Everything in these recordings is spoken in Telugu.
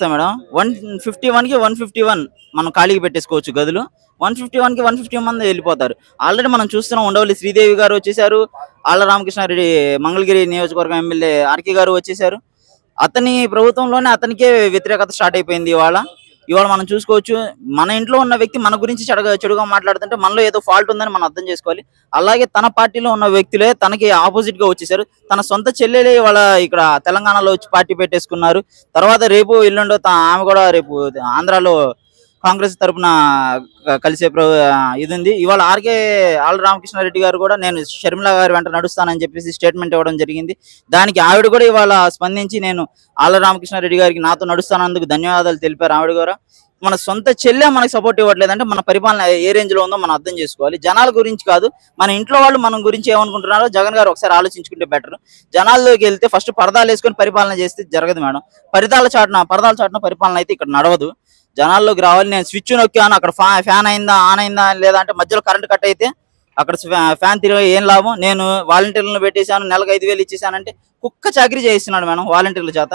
మేడం 151కి 151 మనం ఖాళీకి పెట్టేసుకోవచ్చు గదులు. 151కి 150 మంది వెళ్ళిపోతారు. ఆల్రెడీ మనం చూస్తున్నాం ఉండవల్లి శ్రీదేవి గారు వచ్చేసారు. ఆళ్ల రామకృష్ణారెడ్డి మంగళగిరి నియోజకవర్గం ఎమ్మెల్యే ఆర్కే గారు వచ్చేసారు. అతని ప్రభుత్వంలోనే అతనికే వ్యతిరేకత స్టార్ట్ అయిపోయింది ఇవాళ. ఇవాళ మనం చూసుకోవచ్చు మన ఇంట్లో ఉన్న వ్యక్తి మన గురించి చెడుగా మాట్లాడుతుంటే మనలో ఏదో ఫాల్ట్ ఉందని మనం అర్థం చేసుకోవాలి. అలాగే తన పార్టీలో ఉన్న వ్యక్తులే తనకి ఆపోజిట్ గా వచ్చేసారు. తన సొంత చెల్లెలే ఇవాళ ఇక్కడ తెలంగాణలో వచ్చి పార్టీ పెట్టేసుకున్నారు. తర్వాత రేపు ఎల్లుండో ఆమె కూడా రేపు ఆంధ్రాలో కాంగ్రెస్ తరపున కలిసే ఇది ఉంది. ఇవాళ ఆళ్ల రామకృష్ణారెడ్డి గారు కూడా నేను షర్మిల గారి వెంట నడుస్తానని చెప్పేసి స్టేట్మెంట్ ఇవ్వడం జరిగింది. దానికి ఆవిడ కూడా ఇవాళ స్పందించి నేను ఆళ్ల రామకృష్ణారెడ్డి గారికి నాతో నడుస్తానందుకు ధన్యవాదాలు తెలిపారు. ఆవిడ కూడా మన సొంత చెల్లె మనకు సపోర్ట్ ఇవ్వట్లేదంటే మన పరిపాలన ఏ రేంజ్ లో ఉందో మనం అర్థం చేసుకోవాలి. జనాల గురించి కాదు, మన ఇంట్లో వాళ్ళు మనం గురించి ఏమనుకుంటున్నారో జగన్ గారు ఒకసారి ఆలోచించుకుంటే బెటర్. జనాల్లోకి వెళ్తే ఫస్ట్ పరదాలు వేసుకొని పరిపాలన చేస్తే జరగదు మేడం. పరదాల చాటున పరిపాలన అయితే ఇక్కడ నడవదు. జనాల్లోకి రావాలి. నేను స్విచ్ నొక్కాను, అక్కడ ఫ్యాన్ అయిందా ఆన్ అయిందా లేదా అంటే మధ్యలో కరెంట్ కట్ అయితే అక్కడ ఫ్యాన్ తిరిగి ఏం లాభం. నేను వాలంటీర్లను పెట్టేశాను, నెలకు 5,000 ఇచ్చేసానంటే కుక్క చాకరీ చేయిస్తున్నాడు మేడం. వాలంటీర్ల చేత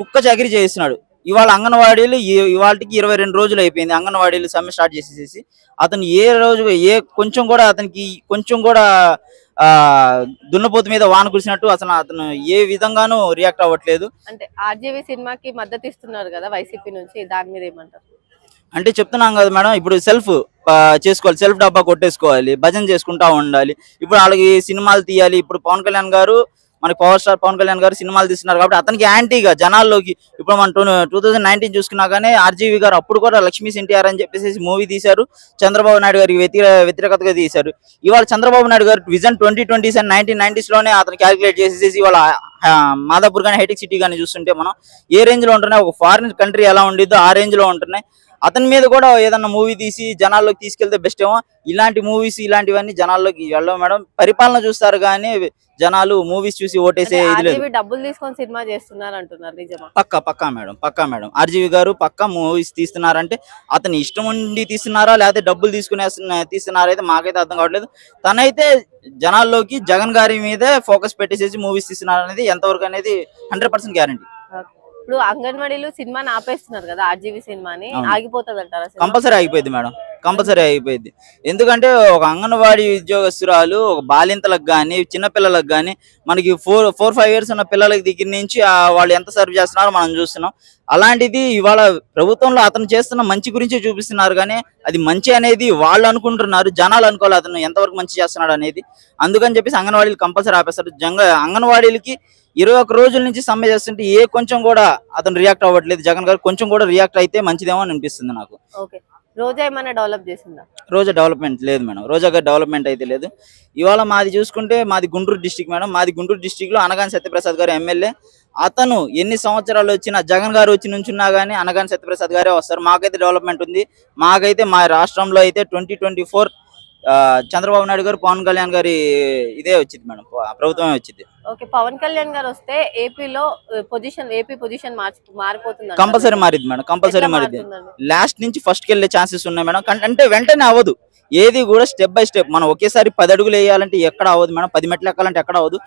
కుక్క చాకరీ చేయిస్తున్నాడు. ఇవాళ అంగన్వాడీలు ఇవాళకి 22 రోజులు అయిపోయింది. అంగన్వాడీలు సమ్మె స్టార్ట్ చేసేసి అతను ఏ రోజు కొంచెం కూడా అతనికి కొంచెం కూడా దున్నపోతు మీద వాన కురిసినట్టు అతను ఏ విధంగానూ రియాక్ట్ అవ్వట్లేదు. అంటే ఆర్జీవీ సినిమాకి మద్దతు ఇస్తున్నారు కదా వైసీపీ నుంచి, దాని మీద ఏమంటారు? అంటే చెప్తున్నాం కదా మేడం, ఇప్పుడు సెల్ఫ్ చేసుకోవాలి, సెల్ఫ్ డబ్బా కొట్టేసుకోవాలి, భజన చేసుకుంటా ఉండాలి. ఇప్పుడు వాళ్ళకి సినిమాలు తీయాలి. ఇప్పుడు పవన్ కళ్యాణ్ గారు మన పవర్ స్టార్ పవన్ కళ్యాణ్ గారు సినిమాలు తీస్తున్నారు కాబట్టి అతనికి యాంటీగా జనాల్లోకి ఇప్పుడు మనం 2019 చూసుకున్నా కానీ ఆర్జీవీ గారు అప్పుడు కూడా లక్ష్మీ ఎన్టీఆర్ అని చెప్పేసి మూవీ తీశారు. చంద్రబాబు నాయుడు గారికి వ్యతిరేకతగా తీశారు. ఇవాళ చంద్రబాబు నాయుడు గారు విజన్ 2020 అండ్ 1990s లోనే అతను క్యాలిక్యులేట్ చేసేసి ఇవాళ మాదాపూర్ కానీ హైటెక్ సిటీ కానీ చూస్తుంటే మనం ఏ రేంజ్ లో ఉంటున్నాయి, ఒక ఫారిన్ కంట్రీ ఎలా ఉండిద్దో ఆ రేంజ్ లో ఉంటున్నాయి. అతని మీద కూడా ఏదన్నా మూవీ తీసి జనాల్లోకి తీసుకెళ్తే బెస్ట్ ఏమో. ఇలాంటి మూవీస్ ఇలాంటివన్నీ జనాల్లోకి వెళ్ళవు మేడం. పరిపాలన చూస్తారు కానీ జనాలు మూవీస్ చూసి ఓటేసే ఇది లేదు. డబ్బులు తీసుకొని సినిమా చేస్తున్నారు అంటున్నారు, నిజమా? పక్కా మేడం ఆర్జీవీ గారు పక్కా మూవీస్ తీస్తున్నారంటే అతని ఇష్టం ఉండి తీస్తున్నారా లేకపోతే డబ్బులు తీసుకునే తీస్తున్నారా అయితే మాకైతే అర్థం కావట్లేదు. తనైతే జనాల్లోకి జగన్ గారి మీదే ఫోకస్ పెట్టేసేసి మూవీస్ తీస్తున్నారు అనేది ఎంతవరకు అనేది 100% గ్యారంటీ. ఇప్పుడు అంగన్వాడీలు సినిమాని ఆపేస్తున్నారు కదా, ఆర్జీవీ సినిమాని ఆగిపోతుంది అంటారా? కంపల్సరీ ఆగిపోయింది మేడం, కంపల్సరీ అయిపోయింది. ఎందుకంటే ఒక అంగన్వాడీ ఉద్యోగస్తురాలు ఒక బాలింతలకు కానీ చిన్నపిల్లలకు కానీ మనకి 4-5 years ఉన్న పిల్లలకి దగ్గర నుంచి వాళ్ళు ఎంత సర్వ్ చేస్తున్నారో మనం చూస్తున్నాం. అలాంటిది ఇవాళ ప్రభుత్వంలో అతను చేస్తున్న మంచి గురించి చూపిస్తున్నారు కానీ అది మంచి అనేది వాళ్ళు అనుకుంటున్నారు, జనాలు అనుకోవాలి అతను ఎంతవరకు మంచి చేస్తున్నాడు అనేది. అందుకని చెప్పేసి అంగన్వాడీలు కంపల్సరీ ఆపేస్తారు. అంగన్వాడీలకి 21 రోజుల నుంచి సమ్మె చేస్తుంటే కొంచెం కూడా అతను రియాక్ట్ అవ్వట్లేదు. జగన్ గారు కొంచెం కూడా రియాక్ట్ అయితే మంచిదేమో అని అనిపిస్తుంది నాకు. రోజా ఏమైనా డెవలప్ చేసిందా? రోజా డెవలప్మెంట్ లేదు మేడం. రోజా గారి డెవలప్మెంట్ అయితే లేదు. ఇవాళ మాది చూసుకుంటే మాది గుంటూరు డిస్టిక్ మేడం. మాది గుంటూరు డిస్టిక్ లో అనగాని సత్యప్రసాద్ గారు ఎమ్మెల్యే. అతను ఎన్ని సంవత్సరాలు వచ్చినా జగన్ గారు వచ్చి నుంచున్నా గానీ అనగాని సత్యప్రసాద్ గారే వస్తారు. మాకైతే డెవలప్మెంట్ ఉంది. మాకైతే మా రాష్ట్రంలో అయితే 2024 చంద్రబాబు నాయుడు గారు పవన్ కళ్యాణ్ గారి ఇదే వచ్చింది మేడం, ప్రభుత్వమే వచ్చింది. పవన్ కళ్యాణ్ గారు వస్తే ఏపీ పొజిషన్ మారిపోతుంది. కంపల్సరీ మారిద్ది మేడం, కంపల్సరీ మారిద్ది. లాస్ట్ నుంచి ఫస్ట్ కి వెళ్ళే ఛాన్సెస్ ఉన్నాయి మేడం. అంటే వెంటనే అవ్వదు, ఏది కూడా స్టెప్ బై స్టెప్. మనం ఒకేసారి 10 అడుగులు వేయాలంటే ఎక్కడ అవ్వదు మేడం. 10 మెట్లు ఎక్కాలంటే ఎక్కడ అవ్వదు.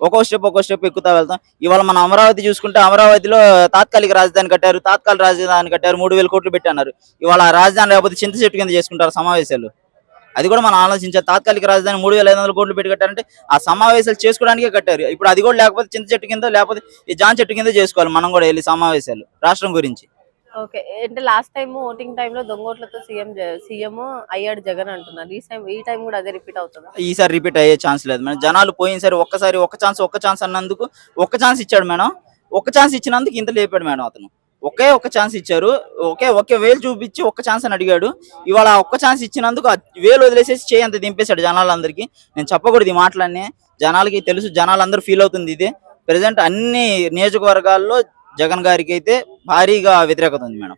ఒక్కో స్టెప్ ఎక్కుతా వెళ్తాం. ఇవాళ మనం అమరావతి చూసుకుంటే అమరావతిలో తాత్కాలిక రాజధాని కట్టారు, 3,000 కోట్లు పెట్టి అన్నారు. ఇవాళ రాజధాని లేకపోతే చింత చెట్టు కింద చేసుకుంటారు సమావేశాలు. అది కూడా మనం ఆలోచించాలి. తాత్కాలిక రాజధాని 3,500 కోట్లు పెట్టి కట్టారంటే ఆ సమావేశాలు చేసుకోవడానికే కట్టారు. ఇప్పుడు అది కూడా లేకపోతే చింత చెట్టు కింద లేకపోతే ఈ జాన్ చెట్టు కింద చేసుకోవాలి మనం కూడా వెళ్ళి సమావేశాలు రాష్ట్రం గురించి. అంటే లాస్ట్ టైం ఓటింగ్ టైంలో దొంగోట్లతో సీఎం అయ్యాడు జగన్ అంటున్నారు. ఈ టైం కూడా అదే రిపీట్ అవుతుందా? ఈసారి రిపీట్ అయ్యే ఛాన్స్ లేదు మేడం. జనాలు పోయినసారి ఒక్క ఛాన్స్ అన్నందుకు ఒక్క ఛాన్స్ ఇచ్చాడు మేడం. ఒక్క ఛాన్స్ ఇచ్చినందుకు ఇంత లేపాడు మేడం. అతను ఒక్క ఛాన్స్ ఇచ్చారు, ఒకే వేలు చూపించి ఒక్క ఛాన్స్ అని అడిగాడు. ఇవాళ ఒక్క ఛాన్స్ ఇచ్చినందుకు వేలు వదిలేసేసి చేయంత దింపేశాడు జనాలందరికీ. నేను చెప్పకూడదు ఈ మాటలన్నీ, జనాలకి తెలుసు, జనాలందరూ ఫీల్ అవుతుంది. ఇదే ప్రెసెంట్ అన్ని నియోజకవర్గాల్లో జగన్ గారికి అయితే భారీగా వ్యతిరేకత ఉంది మేడం.